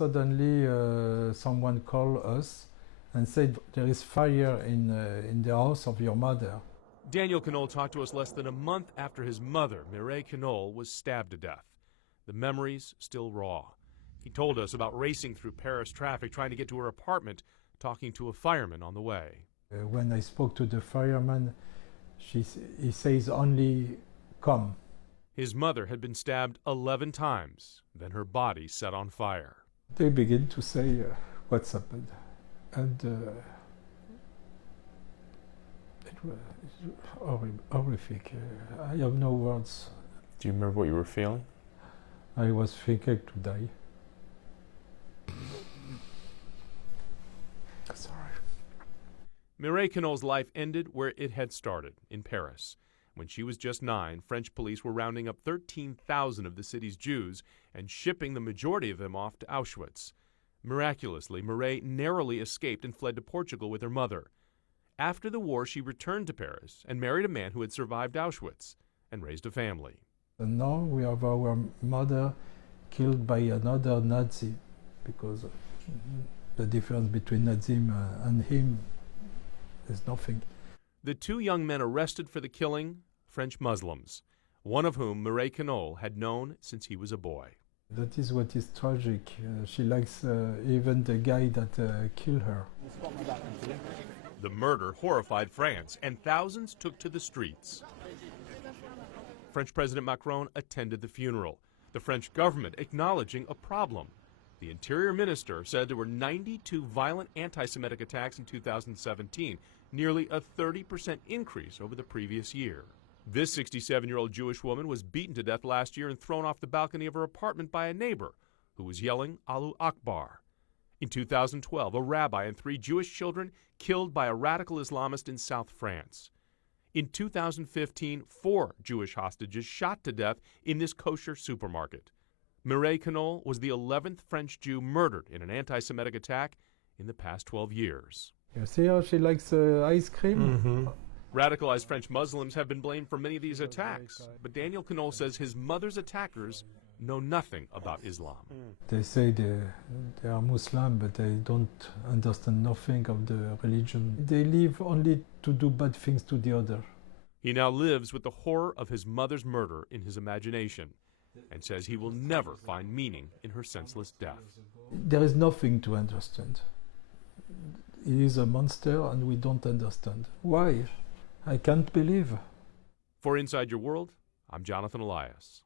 Suddenly, someone called us and said, there is fire in the house of your mother. Daniel Knoll talked to us less than a month after his mother, Mireille Knoll, was stabbed to death. The memories still raw. He told us about racing through Paris traffic, trying to get to her apartment, talking to a fireman on the way. When I spoke to the fireman, he says only, come. His mother had been stabbed 11 times, then her body set on fire. They begin to say what's happened. And it was horrific. I have no words. Do you remember what you were feeling? I was thinking to die. Sorry. Mireille Knoll's life ended where it had started, in Paris. When she was just 9, French police were rounding up 13,000 of the city's Jews and shipping the majority of them off to Auschwitz. Miraculously, Mireille narrowly escaped and fled to Portugal with her mother. After the war, she returned to Paris and married a man who had survived Auschwitz and raised a family. And now we have our mother killed by another Nazi, because the difference between Nazi and him is nothing. The 2 young men arrested for the killing, French Muslims, one of whom Mireille Knoll had known since he was a boy. That is what is tragic. She likes even the guy that killed her. The murder horrified France, and thousands took to the streets. French President Macron attended the funeral, the French government acknowledging a problem. The Interior Minister said there were 92 violent anti-Semitic attacks in 2017, nearly a 30% increase over the previous year. This 67-year-old Jewish woman was beaten to death last year and thrown off the balcony of her apartment by a neighbor who was yelling Allahu Akbar. In 2012, a rabbi and 3 Jewish children killed by a radical Islamist in South France. In 2015, 4 Jewish hostages shot to death in this kosher supermarket. Mireille Knoll was the 11th French Jew murdered in an anti-Semitic attack in the past 12 years. You see how she likes ice cream? Mm-hmm. Radicalized French Muslims have been blamed for many of these attacks, but Daniel Knoll says his mother's attackers know nothing about Islam. They say they are Muslim, but they don't understand nothing of the religion. They live only to do bad things to the other. He now lives with the horror of his mother's murder in his imagination and says he will never find meaning in her senseless death. There is nothing to understand. He is a monster and we don't understand. Why? I can't believe. For Inside Your World, I'm Jonathan Elias.